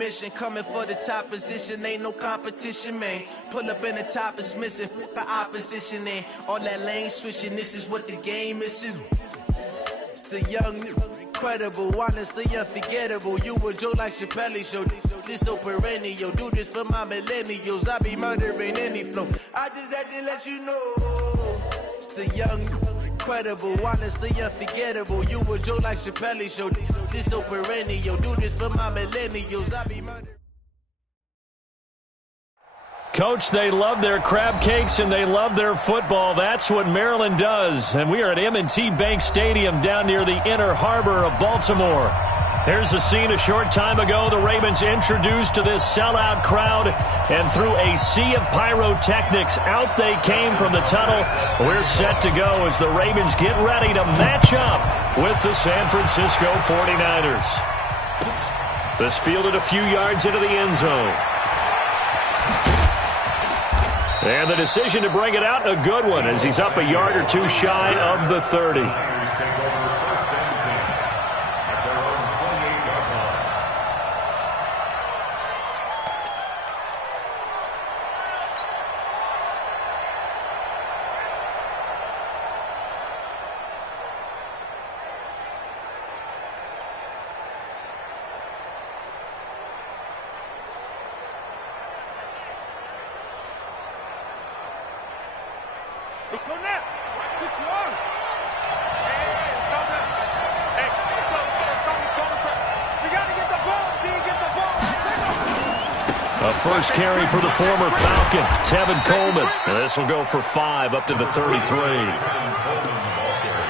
mission, coming for the top position, ain't no competition, man. Pull up in the top is missing, fuck the opposition, and all that lane switching, this is what the game missing. It's the young, incredible, honestly unforgettable. You a Joe like Chappelle show, this so perennial. Do this for my millennials, I be murdering any flow. I just had to let you know. It's the young, incredible, honestly unforgettable. You a Joe like Chappelle show, this so perennial. Do this for my millennials, I be murdering. Coach, they love their crab cakes and they love their football. That's what Maryland does. And we are at M&T Bank Stadium down near the Inner Harbor of Baltimore. Here's a scene a short time ago. The Ravens introduced to this sellout crowd, and through a sea of pyrotechnics, out they came from the tunnel. We're set to go as the Ravens get ready to match up with the San Francisco 49ers. This fielded a few yards into the end zone. And the decision to bring it out, a good one, as he's up a yard or two shy of the 30. Let's go now. 6 yards. Hey, let's go now. Hey, let's go. We got to get the ball. Get the ball. A first carry for the former Falcon, Tevin Coleman. And this will go for 5 up to the 33.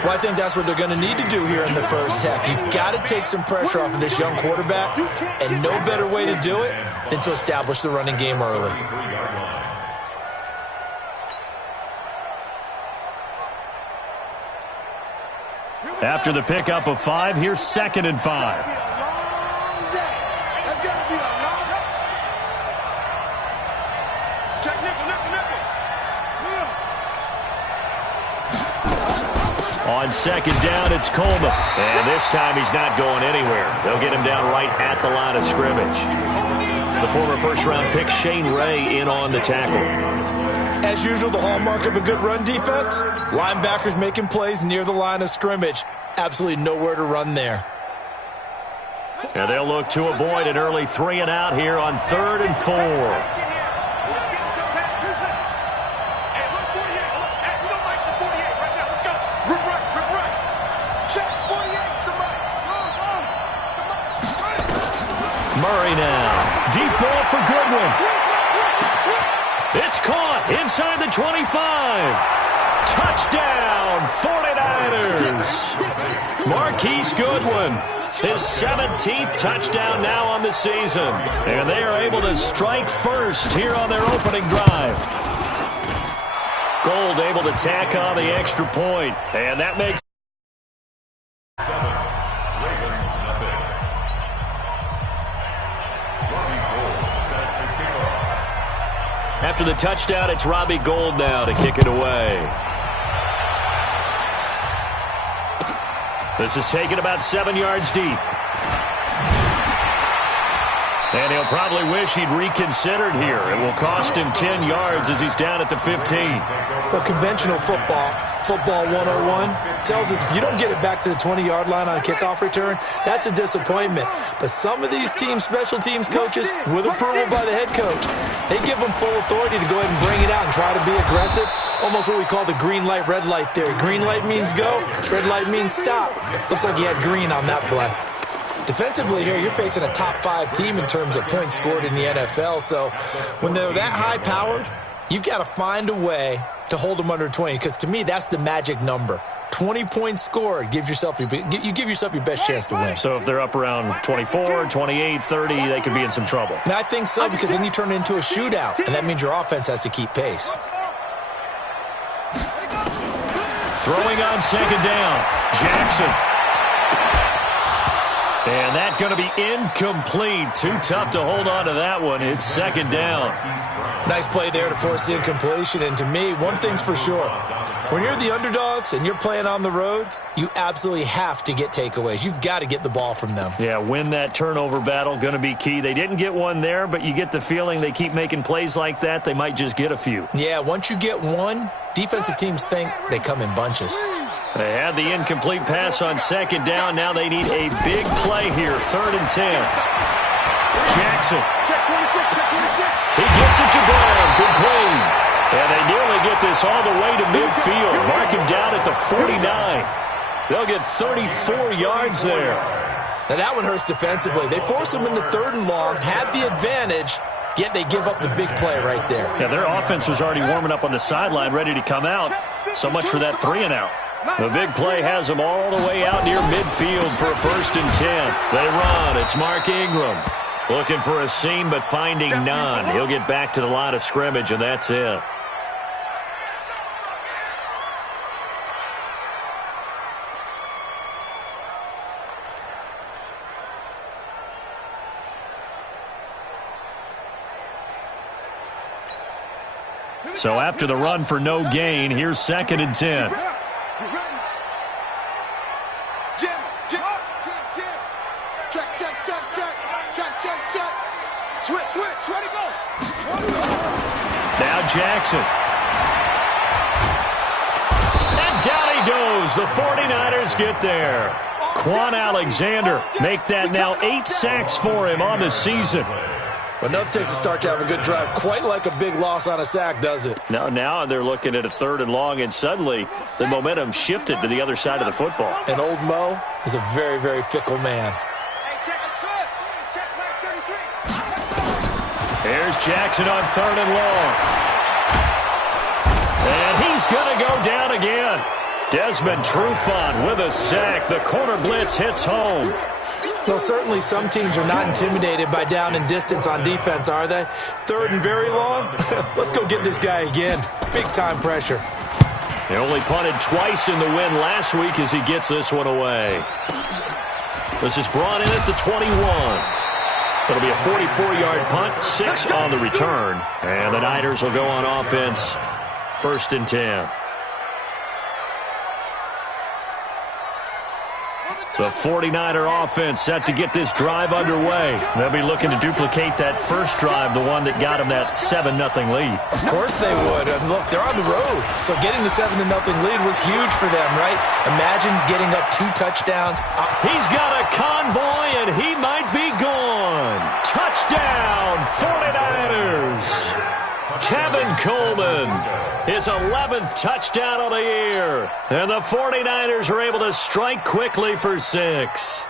Well, I think that's what they're going to need to do here in the first half. You've got to take some pressure off of this young quarterback, and no better way to do it than to establish the running game early. After the pickup of 5, here's 2nd and 5. On 2nd down, it's Coleman. And this time he's not going anywhere. They'll get him down right at the line of scrimmage. The former first-round pick, Shane Ray, in on the tackle. As usual, the hallmark of a good run defense, linebackers making plays near the line of scrimmage. Absolutely nowhere to run there. And they'll look to avoid an early 3 and out here on 3rd and 4. Murray now. Deep ball for Goodwin. It's caught inside the 25. Touchdown, 49ers. Marquise Goodwin, his 17th touchdown now on the season. And they are able to strike first here on their opening drive. Gold able to tack on the extra point. And that makes after the touchdown, it's Robbie Gould now to kick it away. This is taken about 7 yards deep. And he'll probably wish he'd reconsidered here. It will cost him 10 yards as he's down at the 15. Well, conventional football 101, tells us if you don't get it back to the 20-yard line on a kickoff return, that's a disappointment. But some of these special teams coaches, with approval by the head coach, they give them full authority to go ahead and bring it out and try to be aggressive. Almost what we call the green light, red light theory. Green light means go, red light means stop. Looks like he had green on that play. Defensively here, you're facing a top 5 team in terms of points scored in the NFL. So when they're that high-powered, you've got to find a way to hold them under 20, because to me, that's the magic number. 20 points scored, you give yourself your best chance to win. So if they're up around 24, 28, 30, they could be in some trouble. And I think so, because then you turn it into a shootout, and that means your offense has to keep pace. Throwing on 2nd down, Jackson. And that's going to be incomplete. Too tough to hold on to that one. It's 2nd down. Nice play there to force the incompletion. And to me, one thing's for sure. When you're the underdogs and you're playing on the road, you absolutely have to get takeaways. You've got to get the ball from them. Yeah, win that turnover battle, going to be key. They didn't get one there, but you get the feeling they keep making plays like that, they might just get a few. Yeah, once you get one, defensive teams think they come in bunches. They had the incomplete pass on second down. Now they need a big play here, 3rd and 10. Jackson. He gets it to Brown. Complete. And they nearly get this all the way to midfield. Mark him down at the 49. They'll get 34 yards there. Now that one hurts defensively. They force them into 3rd and long, had the advantage, yet they give up the big play right there. Yeah, their offense was already warming up on the sideline, ready to come out. So much for that 3-and-out. The big play has them all the way out near midfield for a 1st and 10. They run. It's Mark Ingram. Looking for a seam, but finding none. He'll get back to the line of scrimmage, and that's it. So after the run for no gain, here's 2nd and 10. Switch, ready, go. Now Jackson. And down he goes. The 49ers get there. Quan Alexander make that now 8 sacks for him on the season. But enough takes a start to have a good drive. Quite like a big loss on a sack, does it? Now they're looking at a 3rd and long, and suddenly the momentum shifted to the other side of the football. And old Mo is a very, very fickle man. Here's Jackson on 3rd and long. And he's going to go down again. Desmond Trufant with a sack. The corner blitz hits home. Well, certainly some teams are not intimidated by down and distance on defense, are they? 3rd and very long? Let's go get this guy again. Big-time pressure. They only punted twice in the win last week as he gets this one away. This is brought in at the 21. It'll be a 44-yard punt, 6 on the return. And the Niners will go on offense, 1st and 10. The 49er offense set to get this drive underway. They'll be looking to duplicate that first drive, the one that got them that 7-0 lead. Of course they would. And look, they're on the road. So getting the 7-0 lead was huge for them, right? Imagine getting up 2 touchdowns. He's got a convoy, and he might be gone. Touchdown, 49ers. Tevin Coleman, his 11th touchdown of the year. And the 49ers are able to strike quickly for 6.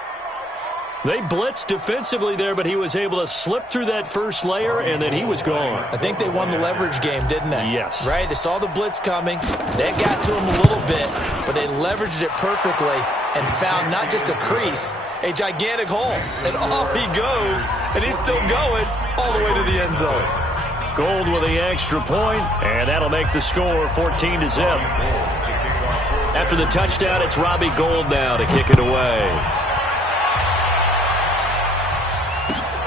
They blitzed defensively there, but he was able to slip through that first layer, and then he was gone. I think they won the leverage game, didn't they? Yes. Right? They saw the blitz coming. That got to him a little bit, but they leveraged it perfectly and found not just a crease, a gigantic hole. And off he goes, and he's still going all the way to the end zone. Gold with the extra point, and that'll make the score 14-0. After the touchdown, it's Robbie Gould now to kick it away.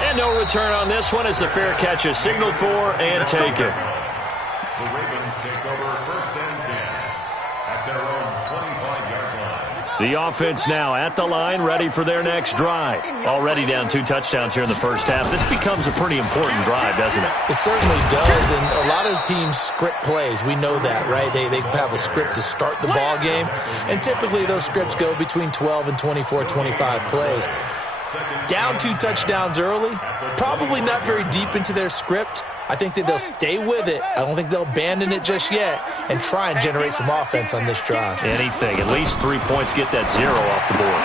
And no return on this one as the fair catch is signaled for and taken. The Ravens take over 1st and 10 at their own 25-yard line. The offense now at the line, ready for their next drive. Already down 2 touchdowns here in the first half. This becomes a pretty important drive, doesn't it? It certainly does, and a lot of teams script plays. We know that, right? They have a script to start the ball game, and typically those scripts go between 12 and 24, 25 plays. Down 2 touchdowns early, probably not very deep into their script. I think that they'll stay with it. I don't think they'll abandon it just yet and try and generate some offense on this drive. Anything. At least 3 points, get that 0 off the board.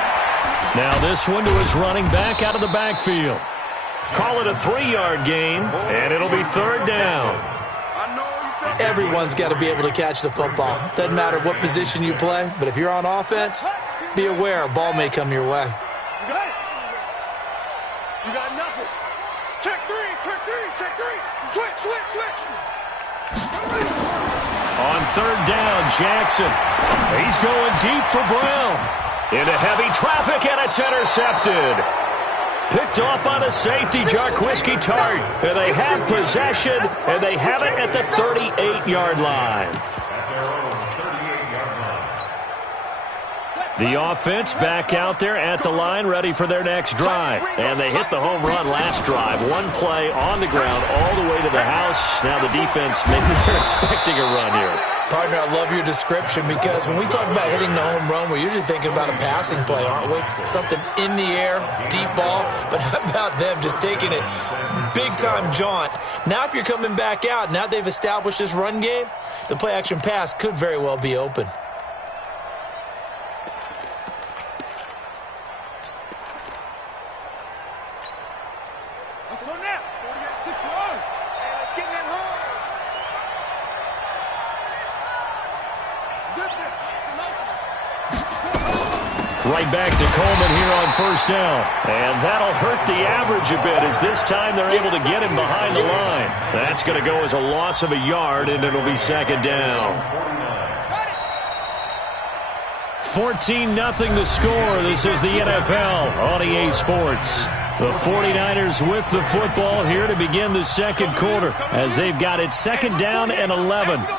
Now this one to his running back out of the backfield. Call it a 3-yard gain, and it'll be 3rd down. Everyone's got to be able to catch the football. Doesn't matter what position you play, but if you're on offense, be aware a ball may come your way. You got nothing. Check 3. Switch. On 3rd down, Jackson. He's going deep for Brown. Into heavy traffic, and it's intercepted. Picked off by the safety, Jarquiski Tart. And they have possession, and they have it at the 38-yard line. At their own 38 The offense back out there at the line, ready for their next drive. And they hit the home run last drive. One play on the ground all the way to the house. Now the defense, maybe they're expecting a run here. Partner, I love your description because when we talk about hitting the home run, we're usually thinking about a passing play, aren't we? Something in the air, deep ball. But how about them just taking it big-time jaunt? Now if you're coming back out, now they've established this run game, the play-action pass could very well be open. Let's go now. 48-6-1. Hey, let's get in that rush. Right back to Coleman here on first down. And that'll hurt the average a bit as this time they're able to get him behind the line. That's going to go as a loss of a yard, and it'll be second down. 14-0 the score. This is the NFL on EA Sports. The 49ers with the football here to begin the second quarter as they've got it second down and 11. What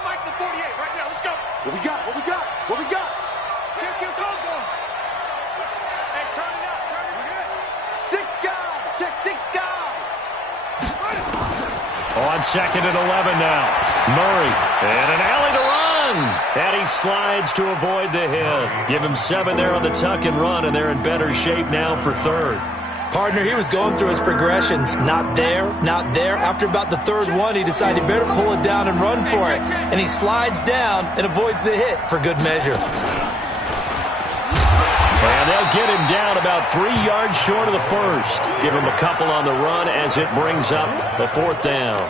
we got? What we got? What we got? Check your goal. Hey, turn it up. Turn it up. 6 guys. Check 6 guys. On second and 11 now. Murray and an alley to run. And he slides to avoid the hit. Give him 7 there on the tuck and run, and they're in better shape now for third. Partner, he was going through his progressions. Not there, not there. After about the third one, he decided he better pull it down and run for it. And he slides down and avoids the hit for good measure. And they'll get him down about 3 yards short of the first. Give him a couple on the run as it brings up the fourth down.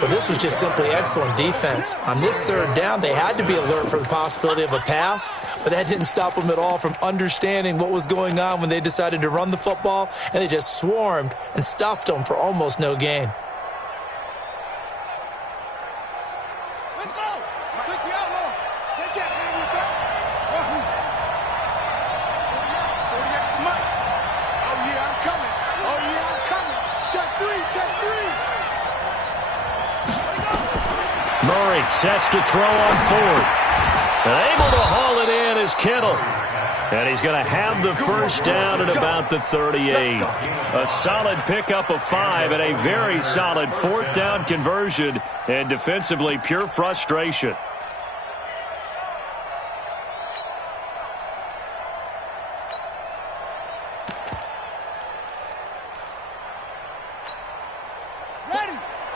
But this was just simply excellent defense. On this third down, they had to be alert for the possibility of a pass, but that didn't stop them at all from understanding what was going on when they decided to run the football, and they just swarmed and stuffed them for almost no gain. Let's go. Fix the outlaw. Take that man with us. 48, Mike. Oh, yeah, I'm coming. Oh, yeah, I'm coming. Check 3. Check 3. Murray sets to throw on fourth. And able to haul it in is Kittle. And he's going to have the first down at about the 38. A solid pickup of 5 and a very solid fourth down conversion. And defensively, pure frustration.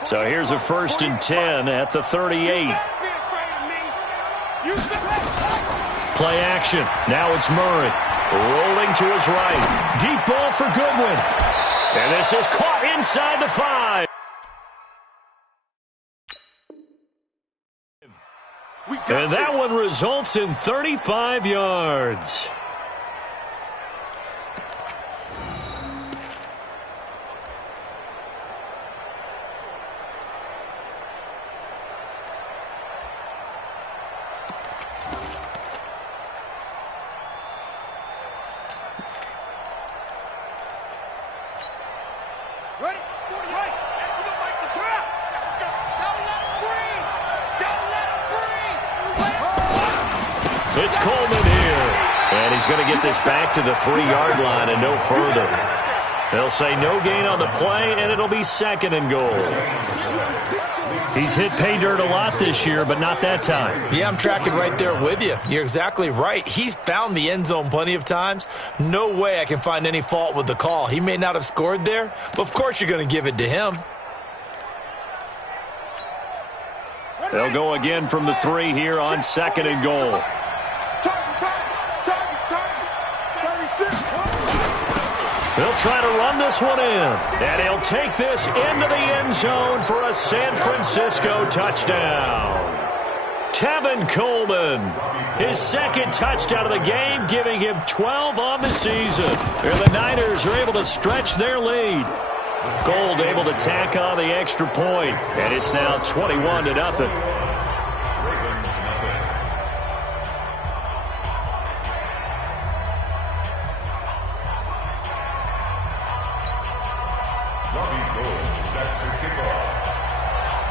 So here's a 1st and 10 at the 38. Play action. Now it's Murray. Rolling to his right. Deep ball for Goodwin. And this is caught inside the 5. And that one results in 35 yards. It's Coleman here. And he's going to get this back to the 3-yard line and no further. They'll say no gain on the play, and it'll be second and goal. He's hit pay dirt a lot this year, but not that time. Yeah, I'm tracking right there with you. You're exactly right. He's found the end zone plenty of times. No way I can find any fault with the call. He may not have scored there, but of course you're going to give it to him. They'll go again from the 3 here on second and goal. He'll try to run this one in, and he'll take this into the end zone for a San Francisco touchdown. Tevin Coleman, his second touchdown of the game, giving him 12 on the season. And the Niners are able to stretch their lead. Gold able to tack on the extra point, and it's now 21-0.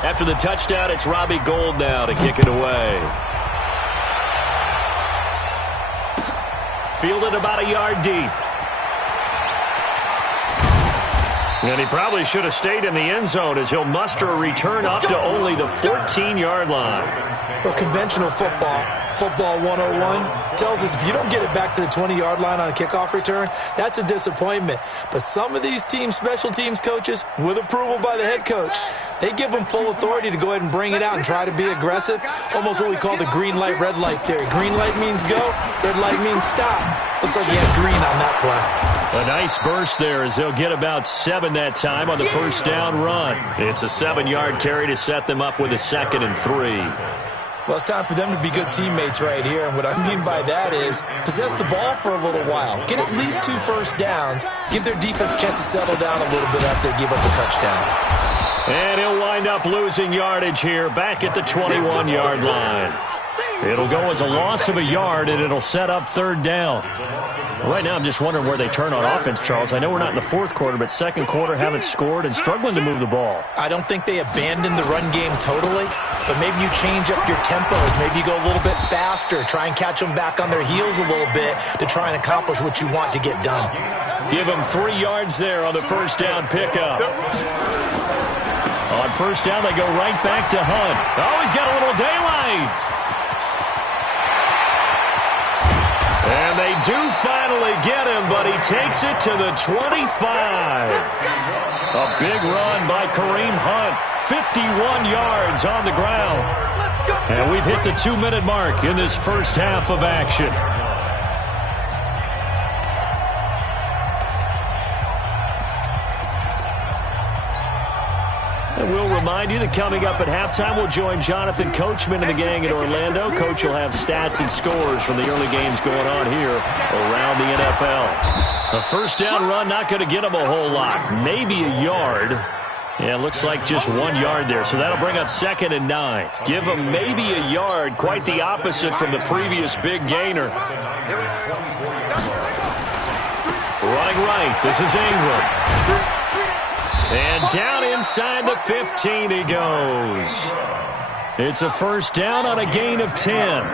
After the touchdown, it's Robbie Gould now to kick it away. Fielded about a yard deep. And he probably should have stayed in the end zone as he'll muster a return up to only the 14-yard line. Well, conventional football 101, tells us if you don't get it back to the 20-yard line on a kickoff return, that's a disappointment. But some of these special teams coaches, with approval by the head coach, they give them full authority to go ahead and bring it out and try to be aggressive, almost what we call the green light, red light theory. Green light means go, red light means stop. Looks like he had green on that play. A nice burst there as they'll get about 7 that time on the first down run. It's a 7-yard carry to set them up with a 2nd and 3. Well, it's time for them to be good teammates right here. And what I mean by that is possess the ball for a little while. Get at least 2 first downs. Give their defense a chance to settle down a little bit after they give up the touchdown. And he'll wind up losing yardage here back at the 21-yard line. It'll go as a loss of a yard, and it'll set up 3rd down. Right now, I'm just wondering where they turn on offense, Charles. I know we're not in the 4th quarter, but 2nd quarter haven't scored and struggling to move the ball. I don't think they abandoned the run game totally, but maybe you change up your tempos. Maybe you go a little bit faster, try and catch them back on their heels a little bit to try and accomplish what you want to get done. Give them 3 yards there on the first down pickup. On first down, they go right back to Hunt. Oh, he's got a little daylight. And they do finally get him, but he takes it to the 25. A big run by Kareem Hunt. 51 yards on the ground. And we've hit the 2-minute mark in this first half of action. And we'll remind you that coming up at halftime, we'll join Jonathan Coachman and the gang in Orlando. Coach will have stats and scores from the early games going on here around the NFL. A first down run, not going to get him a whole lot. Maybe a yard. Yeah, it looks like just 1 yard there, so that'll bring up 2nd and 9. Give him maybe a yard, quite the opposite from the previous big gainer. Running right, this is Ingram. And down inside the 15 he goes. It's a first down on a gain of 10.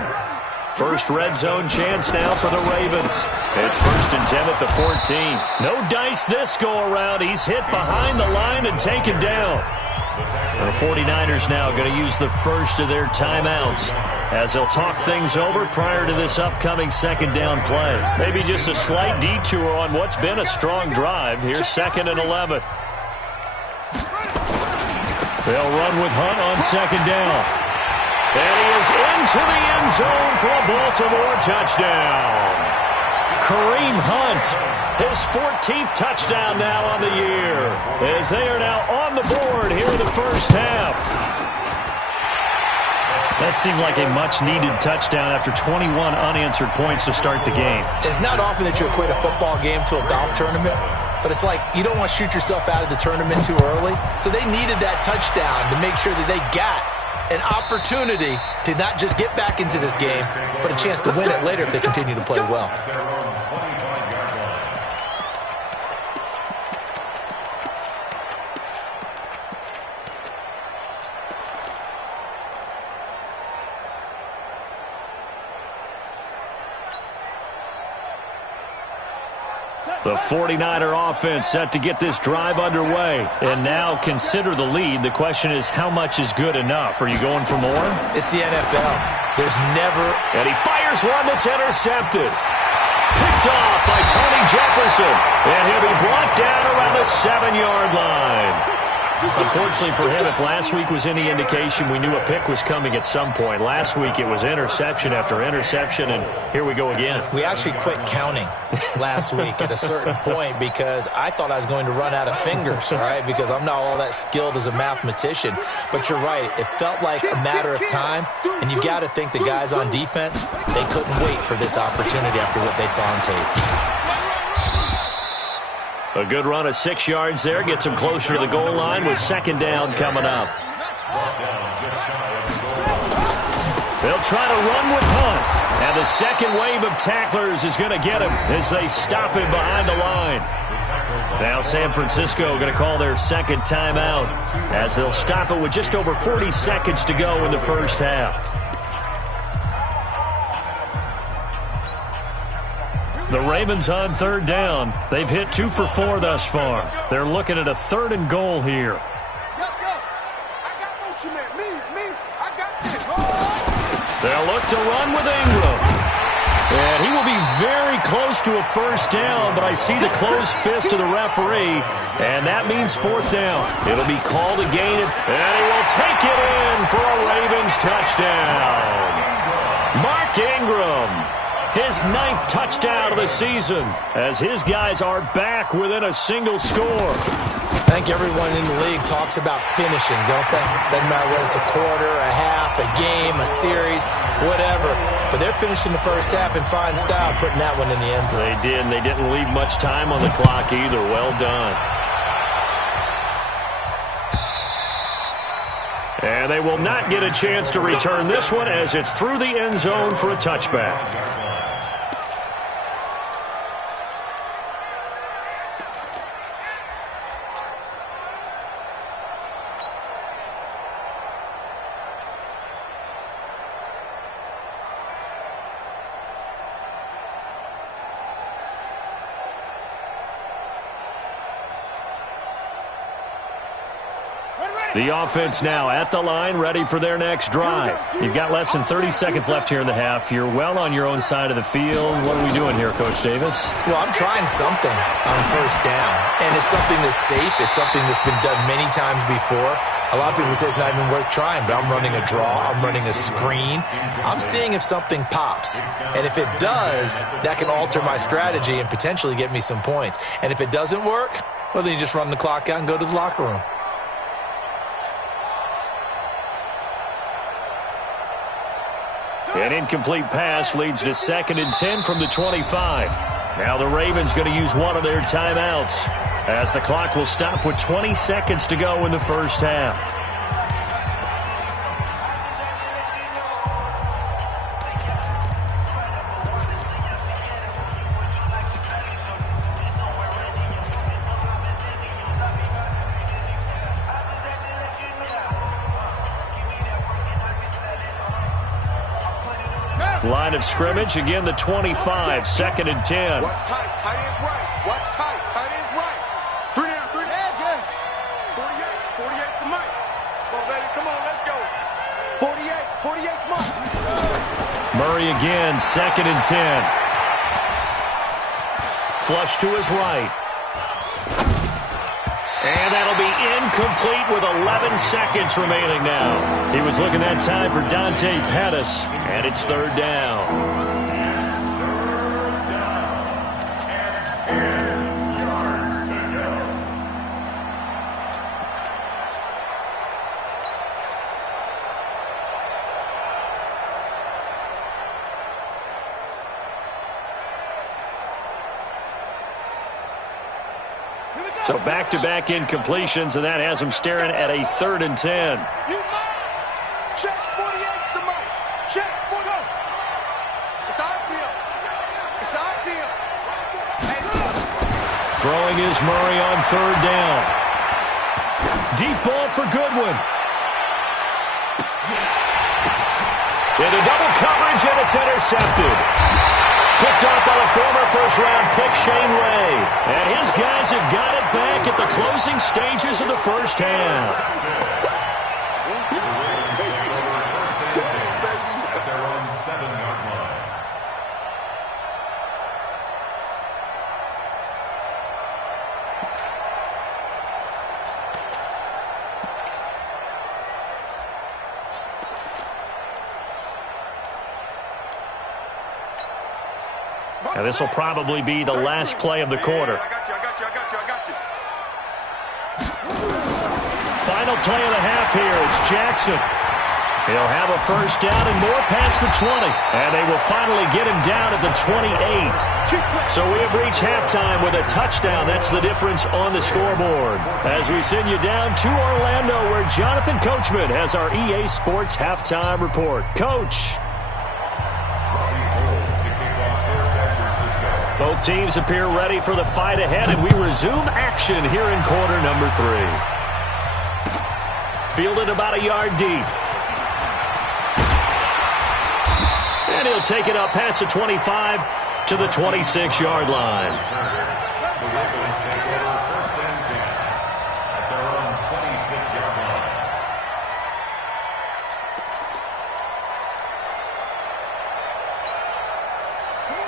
First red zone chance now for the Ravens. It's 1st and 10 at the 14. No dice this go around. He's hit behind the line and taken down. The 49ers now going to use the first of their timeouts as they'll talk things over prior to this upcoming 2nd down play. Maybe just a slight detour on what's been a strong drive. Here's 2nd and 11. They'll run with Hunt on 2nd down. And he is into the end zone for a Baltimore touchdown. Kareem Hunt, his 14th touchdown now on the year, as they are now on the board here in the first half. That seemed like a much-needed touchdown after 21 unanswered points to start the game. It's not often that you equate a football game to a golf tournament, but it's like you don't want to shoot yourself out of the tournament too early. So they needed that touchdown to make sure that they got an opportunity to not just get back into this game, but a chance to win it later if they continue to play well. The 49er offense set to get this drive underway. And now consider the lead. The question is, how much is good enough? Are you going for more? It's the NFL. There's never... And he fires one that's intercepted. Picked off by Tony Jefferson. And he'll be brought down around the 7-yard line. Unfortunately for him, if last week was any indication, we knew a pick was coming at some point. Last week it was interception after interception, and here we go again. We actually quit counting last week at a certain point because I thought I was going to run out of fingers, all right, because I'm not all that skilled as a mathematician. But you're right. It felt like a matter of time, and you got to think the guys on defense, they couldn't wait for this opportunity after what they saw on tape. A good run of 6 yards there. Gets him closer to the goal line with 2nd down coming up. They'll try to run with Hunt. And the second wave of tacklers is going to get him as they stop him behind the line. Now San Francisco going to call their 2nd timeout as they'll stop it with just over 40 seconds to go in the first half. The Ravens on third down. They've hit 2 for 4 thus far. They're looking at a 3rd and goal here. They'll look to run with Ingram. And he will be very close to a first down, but I see the closed fist of the referee, and that means 4th down. It'll be called again, and he will take it in for a Ravens touchdown. Mark Ingram, his 9th touchdown of the season, as his guys are back within a single score. I think everyone in the league talks about finishing, don't they? Doesn't matter whether it's a quarter, a half, a game, a series, whatever. But they're finishing the first half in fine style, putting that one in the end zone. They did, and they didn't leave much time on the clock either. Well done. And they will not get a chance to return this one as it's through the end zone for a touchback. The offense now at the line, ready for their next drive. You've got less than 30 seconds left here in the half. You're well on your own side of the field. What are we doing here, Coach Davis? Well, I'm trying something on first down, and it's something that's safe. It's something that's been done many times before. A lot of people say it's not even worth trying, but I'm running a draw. I'm running a screen. I'm seeing if something pops, and if it does, that can alter my strategy and potentially get me some points. And if it doesn't work, well, then you just run the clock out and go to the locker room. An incomplete pass leads to 2nd and 10 from the 25. Now the Ravens going to use one of their timeouts as the clock will stop with 20 seconds to go in the first half. Line of scrimmage, again the 25, 2nd and 10. Watch tight, tight ends right. Watch tight, tight ends right. 3 down, 3 down. 48, 48 to Mike. Come on, baby, come on, let's go. 48, 48 to Mike. Murray again, 2nd and 10. Flush to his right. And that'll be incomplete with 11 seconds remaining now. He was looking that time for Dante Pettis, and it's 3rd down. So back-to-back incompletions, and that has him staring at a 3rd and 10. Check 48 to Mike. Check 40. It's our deal. It's our deal. Hey. Throwing is Murray on 3rd down. Deep ball for Goodwin. Into double coverage, and it's intercepted. Picked off by the former first-round pick, Shane Ray. And his guys have got it back at the closing stages of the first half. At their own 7-yard line. Now, this will probably be the last play of the quarter. I got you. Final play of the half here. It's Jackson. He'll have a first down and more past the 20. And they will finally get him down at the 28. So we have reached halftime with a touchdown. That's the difference on the scoreboard. As we send you down to Orlando, where Jonathan Coachman has our EA Sports halftime report. Coach. Both teams appear ready for the fight ahead, and we resume action here in quarter number 3. Fielded about a yard deep. And he'll take it up past the 25 to the 26-yard line. The Ravens take over first and 10 at their own 26-yard line.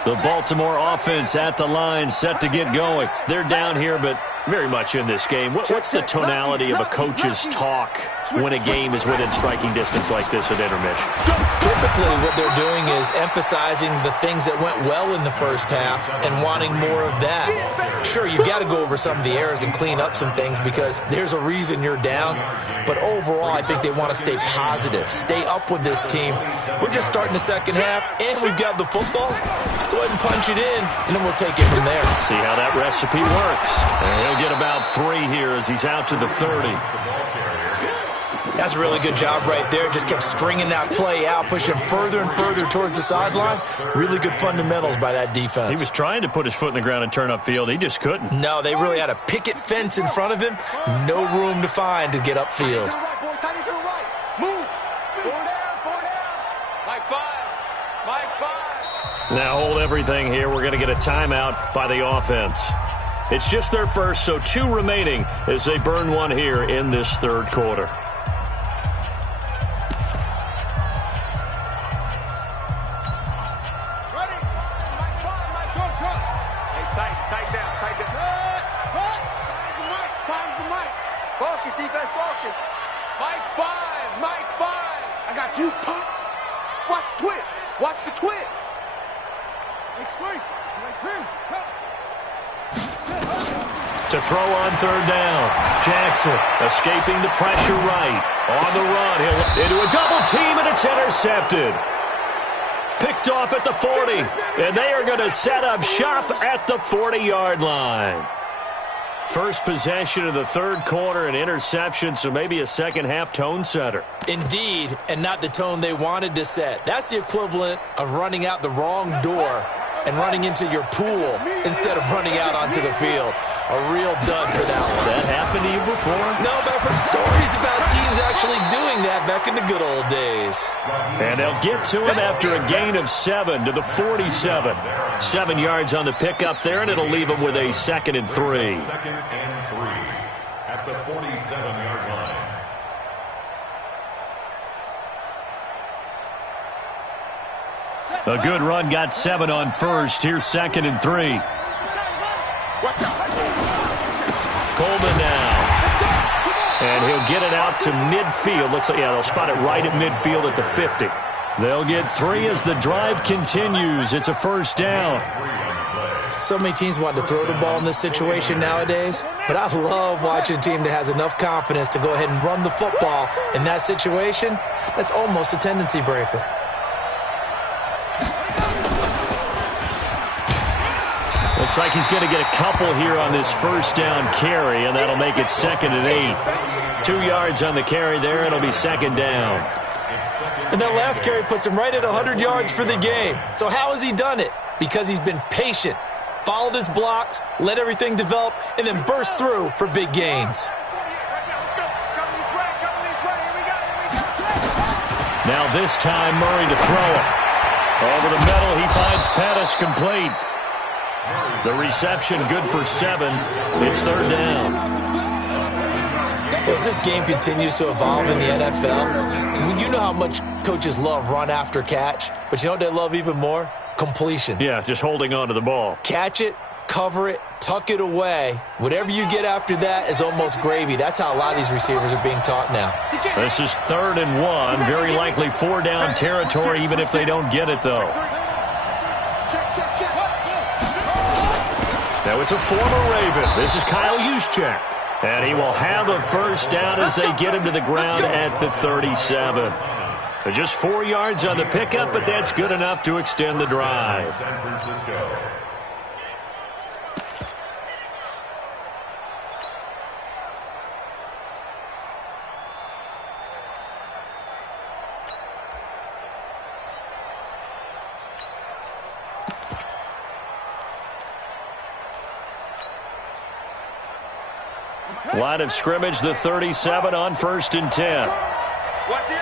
The Baltimore offense at the line, set to get going. They're down here, but very much in this game. What's the tonality of a coach's talk when a game is within striking distance like this at intermission? Typically, what they're doing is emphasizing the things that went well in the first half and wanting more of that. Sure, you've got to go over some of the errors and clean up some things because there's a reason you're down. But overall, I think they want to stay positive, stay up with this team. We're just starting the second half, and we've got the football. Let's go ahead and punch it in, and then we'll take it from there. See how that recipe works. And he'll get about 3 here as he's out to the 30. That's a really good job right there. Just kept stringing that play out, pushing further and further towards the sideline. Really good fundamentals by that defense. He was trying to put his foot in the ground and turn upfield. He just couldn't. No, they really had a picket fence in front of him. No room to find to get upfield. Now hold everything here. We're going to get a timeout by the offense. It's just their first, so 2 remaining as they burn one here in this third quarter. You pop. Watch the twist. Watch the twist. To throw on third down. Jackson escaping the pressure right. On the run. He'll into a double team, and it's intercepted. Picked off at the 40. And they are going to set up shop at the 40-yard line. First possession of the third quarter, an interception, so maybe a second-half tone setter. Indeed, and not the tone they wanted to set. That's the equivalent of running out the wrong door and running into your pool instead of running out onto the field. A real dud for that one. Has that happened to you before? No, but I've heard stories about teams actually doing that back in the good old days. And they'll get to him after a gain of 7 to the 47. 7 yards on the pickup there, and it'll leave him with a 2nd and 3. 2nd and 3 at the 47-yard line. A good run got 7 on first. Here's 2nd and 3. Coleman now. And he'll get it out to midfield. Looks like, yeah, they'll spot it right at midfield at the 50. They'll get 3 as the drive continues. It's a first down. So many teams want to throw the ball in this situation nowadays, but I love watching a team that has enough confidence to go ahead and run the football in that situation. That's almost a tendency breaker. Looks like he's going to get a couple here on this first down carry, and that'll make it 2nd and 8. 2 yards on the carry there. It'll be 2nd down. And that last carry puts him right at 100 yards for the game. So how has he done it? Because he's been patient, followed his blocks, let everything develop, and then burst through for big gains. Now this time Murray to throw it. Over the middle, he finds Pettis complete. The reception good for 7. It's 3rd down. Well, as this game continues to evolve in the NFL, you know how much coaches love run after catch, but you know what they love even more? Completions. Yeah, just holding on to the ball. Catch it, cover it, tuck it away. Whatever you get after that is almost gravy. That's how a lot of these receivers are being taught now. This is 3rd and 1. Very likely 4-down territory, even if they don't get it, though. Now it's a former Raven. This is Kyle Juszczyk. And he will have a first down as they get him to the ground at the 37. Just 4 yards on the pickup, but that's good enough to extend the drive. San Francisco. Line of scrimmage, the 37 on 1st and 10. Watch it.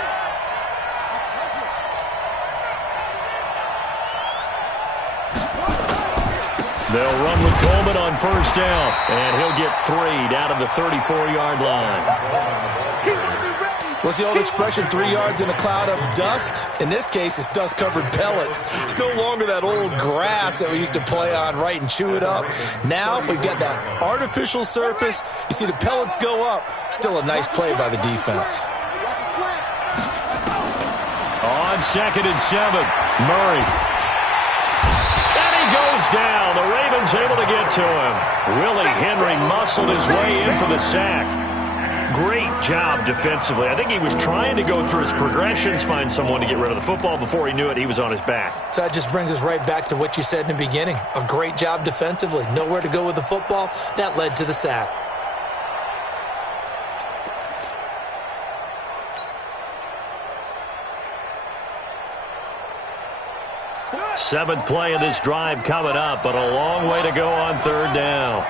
They'll run with Coleman on first down, and he'll get 3 down to the 34-yard line. What's the old expression, 3 yards in a cloud of dust? In this case, it's dust-covered pellets. It's no longer that old grass that we used to play on, right, and chew it up. Now we've got that artificial surface. You see the pellets go up. Still a nice play by the defense. On 2nd and 7, Murray. And he goes down. The Ravens able to get to him. Willie Henry muscled his way in for the sack. Great job defensively. I think he was trying to go through his progressions, find someone to get rid of the football. Before he knew it, he was on his back. So that just brings us right back to what you said in the beginning. A great job defensively. Nowhere to go with the football. That led to the sack. Seventh play of this drive coming up, but a long way to go on 3rd down.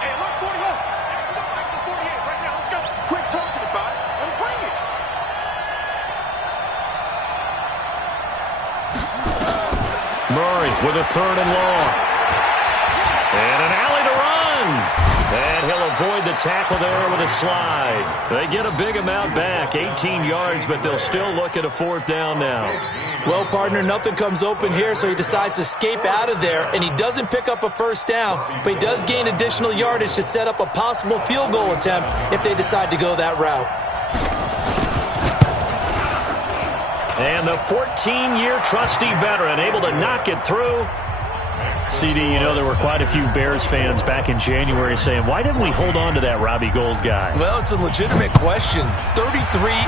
Hey, look, 41. Hey, go back to 48 right now. Let's go. Quit talking about it and bring it. Murray with a 3rd and long. And an alley to run. And he'll avoid the tackle there with a slide. They get a big amount back, 18 yards, but they'll still look at a 4th down now. Well, partner, nothing comes open here, so he decides to escape out of there, and he doesn't pick up a 1st down, but he does gain additional yardage to set up a possible field goal attempt if they decide to go that route. And the 14-year trusty veteran able to knock it through. CD, you know there were quite a few Bears fans back in January saying, why didn't we hold on to that Robbie Gould guy? Well, it's a legitimate question. 33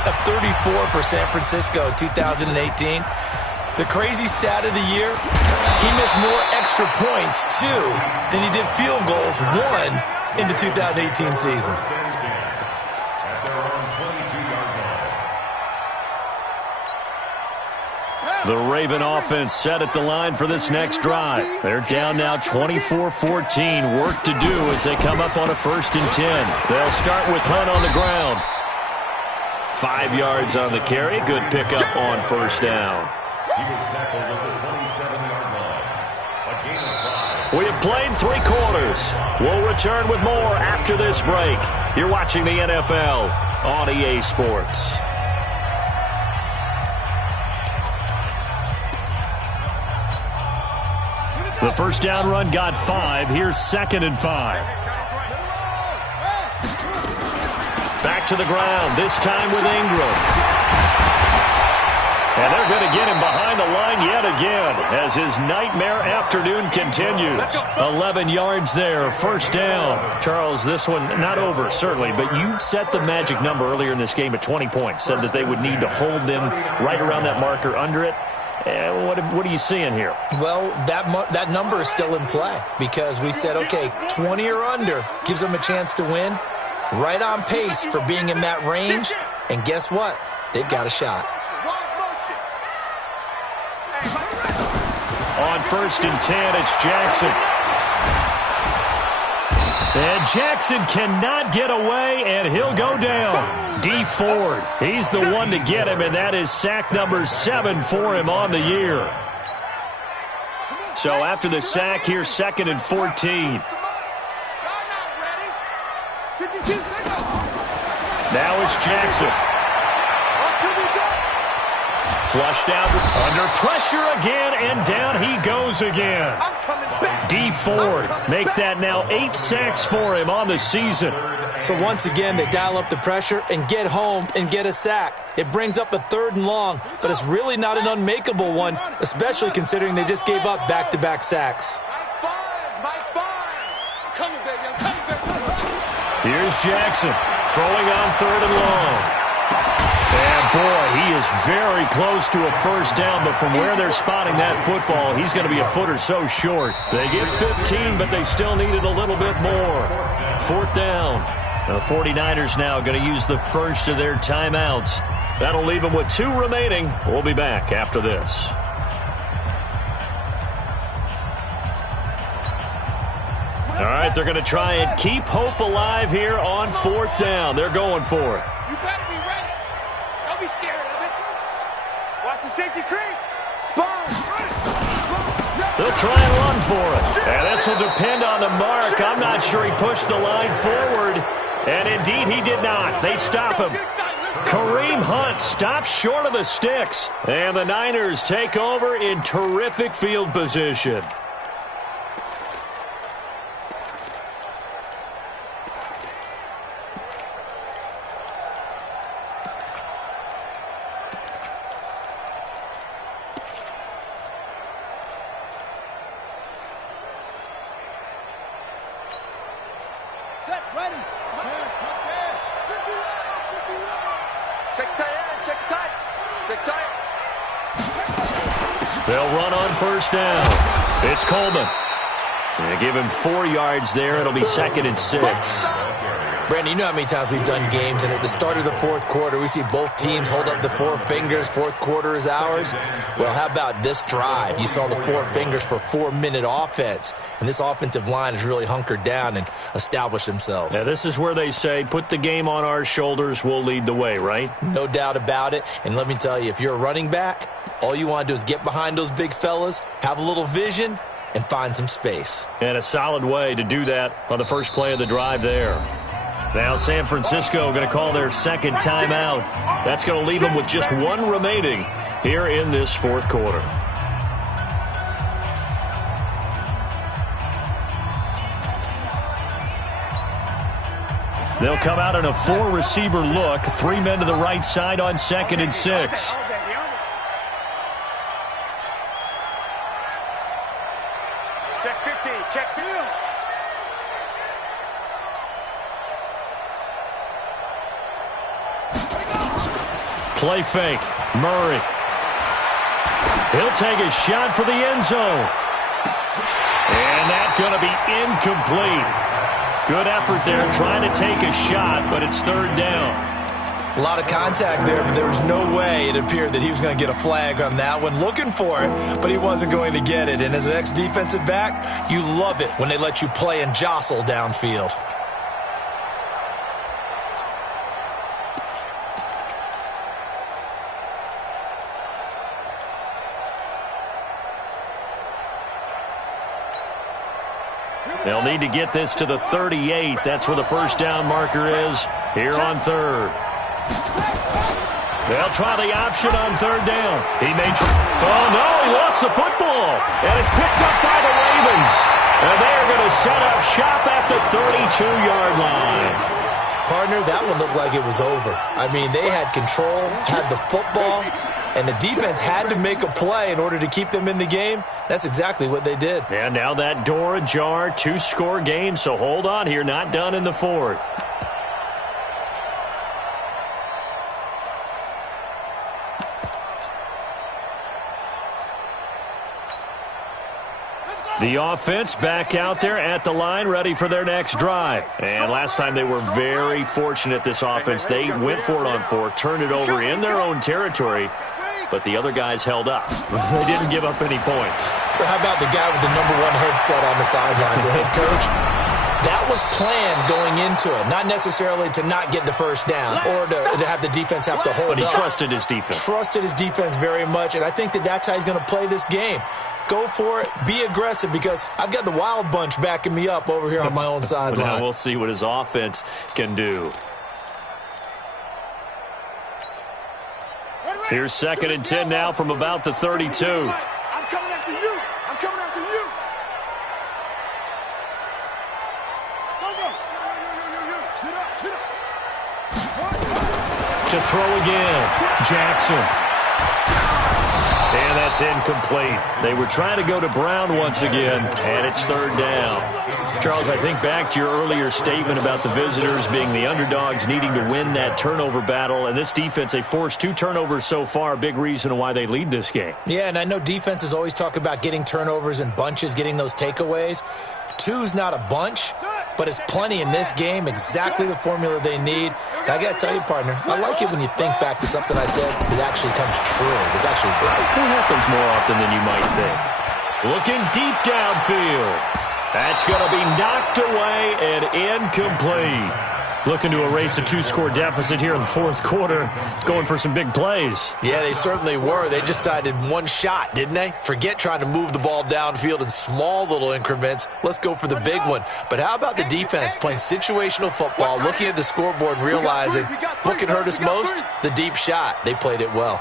of 34 for San Francisco in 2018. The crazy stat of the year, he missed more extra points, 2, than he did field goals, 1, in the 2018 season. The Raven offense set at the line for this next drive. They're down now 24-14. Work to do as they come up on a 1st and 10. They'll start with Hunt on the ground. 5 yards on the carry. Good pickup on 1st down. He was tackled at the 27-yard line. A gain of 5. We have played 3 quarters. We'll return with more after this break. You're watching the NFL on EA Sports. The 1st down run got 5. Here's 2nd and 5. Back to the ground, this time with Ingram. And they're going to get him behind the line yet again as his nightmare afternoon continues. 11 yards there, 1st down. Charles, this one not over, certainly, but you set the magic number earlier in this game at 20 points. Said that they would need to hold them right around that marker under it. What are you seeing here? Well, that number is still in play because we said, okay, 20 or under gives them a chance to win. Right on pace for being in that range. And guess what? They've got a shot. On 1st and 10, it's Jackson. And Jackson cannot get away, and he'll go down. D. Ford, he's the one to get him, and that is sack number 7 for him on the year. So after the sack, here's 2nd and 14. Now it's Jackson. Flushed out, under pressure again, and down he goes again. D. Ford, make that now 8 sacks for him on the season. So once again, they dial up the pressure and get home and get a sack. It brings up a 3rd and long, but it's really not an unmakeable one, especially considering they just gave up back-to-back sacks. Here's Jackson, throwing on 3rd and long. And, boy, he is very close to a 1st down, but from where they're spotting that football, he's going to be a foot or so short. They get 15, but they still needed a little bit more. 4th down. The 49ers now going to use the first of their timeouts. That'll leave them with 2 remaining. We'll be back after this. All right, they're going to try and keep hope alive here on 4th down. They're going for it. You better be ready. Don't be scared of it. Watch the safety creep. Spawn. The He'll try and run for it. And this will depend on the mark. I'm not sure he pushed the line forward. And indeed, he did not. They stop him. Kareem Hunt stops short of the sticks. And the Niners take over in terrific field position. They'll run on first down. It's Coleman. They give him 4 yards there. It'll be 2nd and 6. Brandon, you know how many times we've done games, and at the start of the fourth quarter, we see both teams hold up the 4 fingers. Fourth quarter is ours. Well, how about this drive? You saw the 4 fingers for 4-minute offense, and this offensive line has really hunkered down and established themselves. Now, this is where they say, put the game on our shoulders, we'll lead the way, right? No doubt about it. And let me tell you, if you're a running back, all you want to do is get behind those big fellas, have a little vision, and find some space. And a solid way to do that on the first play of the drive there. Now San Francisco going to call their second timeout. That's going to leave them with just 1 remaining here in this fourth quarter. They'll come out in a 4-receiver look. 3 men to the right side on 2nd and 6. Check 50, check field. Play fake. Murray. He'll take a shot for the end zone. And that's going to be incomplete. Good effort there trying to take a shot, but it's 3rd down. A lot of contact there, but there was no way it appeared that he was going to get a flag on that one. Looking for it, but he wasn't going to get it. And as an ex-defensive back, you love it when they let you play and jostle downfield. They'll need to get this to the 38. That's where the first down marker is here on 3rd. They'll try the option on 3rd down. He may try. Oh, no, he lost the football. And it's picked up by the Ravens. And they are going to set up shop at the 32-yard line. Partner, that one looked like it was over. I mean, they had control, had the football, and the defense had to make a play in order to keep them in the game. That's exactly what they did. And now that door ajar, 2-score game, so hold on here, not done in the 4th. The offense back out there at the line, ready for their next drive. And last time they were very fortunate, this offense. They went for it on 4, turned it over in their own territory, but the other guys held up. They didn't give up any points. So how about the guy with the #1 headset on the sidelines, the head coach? That was planned going into it, not necessarily to not get the first down or to have the defense have to hold up. But he trusted his defense. Trusted his defense very much, and I think that that's how he's going to play this game. Go for it. Be aggressive, because I've got the wild bunch backing me up over here on my own sideline. Now we'll see what his offense can do. Here's 2nd and 10 now from about the 32. I'm coming after you. I'm coming after you. To throw again. Jackson. And that's incomplete. They were trying to go to Brown once again, and it's 3rd down. Charles, I think back to your earlier statement about the visitors being the underdogs, needing to win that turnover battle. And this defense, they forced 2 turnovers so far, a big reason why they lead this game. Yeah, and I know defenses always talk about getting turnovers in bunches, getting those takeaways. 2's not a bunch, but it's plenty in this game, exactly the formula they need. And I got to tell you, partner, I like it when you think back to something I said that actually comes true. It's actually right. It happens more often than you might think. Looking deep downfield. That's going to be knocked away and incomplete. Looking to erase a 2-score deficit here in the fourth quarter, going for some big plays. Yeah, they certainly were. They just decided one shot, didn't they? Forget trying to move the ball downfield in small little increments. Let's go for the big one. But how about the defense playing situational football, looking at the scoreboard and realizing what can hurt us most? The deep shot. They played it well.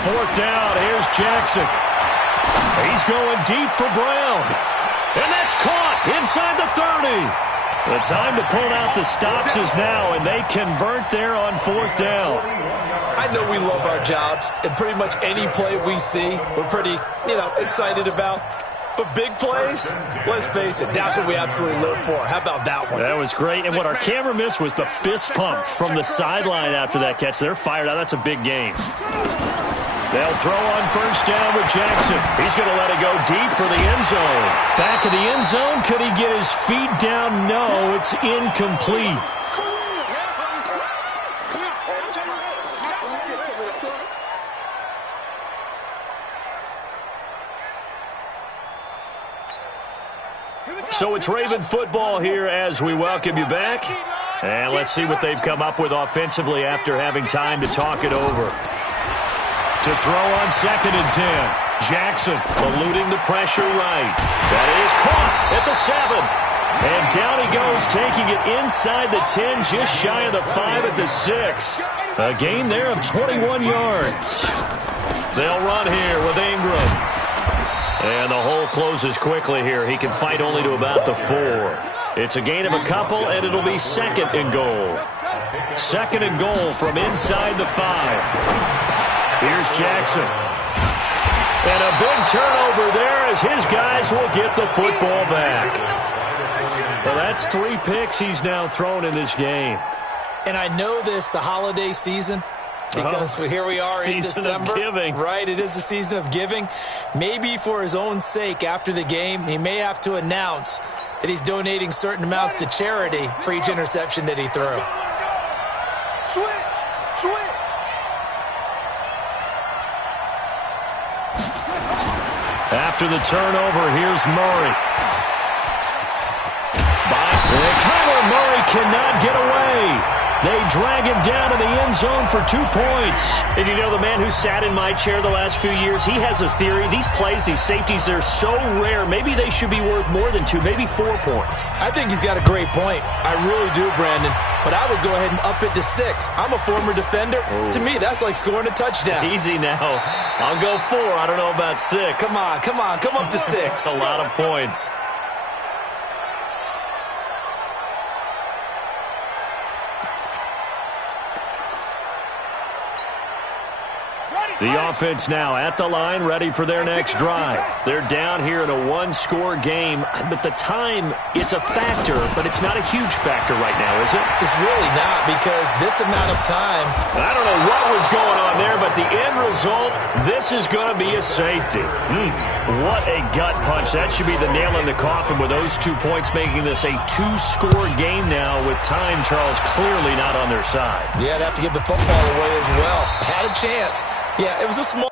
Fourth down, here's Jackson. He's going deep for Brown. And that's caught inside the 30. The time to pull out the stops is now, and they convert there on fourth down. I know we love our jobs, and pretty much any play we see, we're pretty, excited about. But big plays, let's face it, that's what we absolutely live for. How about that one? That was great, and what our camera missed was the fist pump from the sideline after that catch. They're fired out. That's a big game. They'll throw on first down with Jackson. He's going to let it go deep for the end zone. Back of the end zone. Could he get his feet down? No, it's incomplete. So it's Raven football here as we welcome you back. And let's see what they've come up with offensively after having time to talk it over. To throw on 2nd and 10. Jackson eluding the pressure right. That is caught at the 7. And down he goes, taking it inside the 10, just shy of the 5 at the 6. A gain there of 21 yards. They'll run here with Ingram. And the hole closes quickly here. He can fight only to about the 4. It's a gain of a couple, and it'll be 2nd and goal. 2nd and goal from inside the 5. Here's Jackson. And a big turnover there as his guys will get the football back. Well, that's 3 picks he's now thrown in this game. And I know this, the holiday season, because here we are in December. Season of giving. Right, it is the season of giving. Maybe for his own sake after the game, he may have to announce that he's donating certain amounts to charity for each interception that he threw. Switch! After the turnover, here's Murray. Kyler Murray cannot get away. They drag him down in the end zone for 2 points. And you know, the man who sat in my chair the last few years, he has a theory. These plays, these safeties, they're so rare. Maybe they should be worth more than 2, maybe 4 points. I think he's got a great point. I really do, Brandon. But I would go ahead and up it to 6. I'm a former defender. Ooh. To me, that's like scoring a touchdown. Easy now. I'll go 4. I don't know about 6. Come on. Come up to 6. A lot of points. The offense now at the line, ready for their next drive. They're down here in a 1-score game, but the time, it's a factor, but it's not a huge factor right now, is it? It's really not, because this amount of time. I don't know what was going on there, but the end result, this is going to be a safety. What a gut punch. That should be the nail in the coffin with those 2 points, making this a 2-score game now with time, Charles, clearly not on their side. Yeah, I'd have to give the football away as well. Had a chance. Yeah, it was a small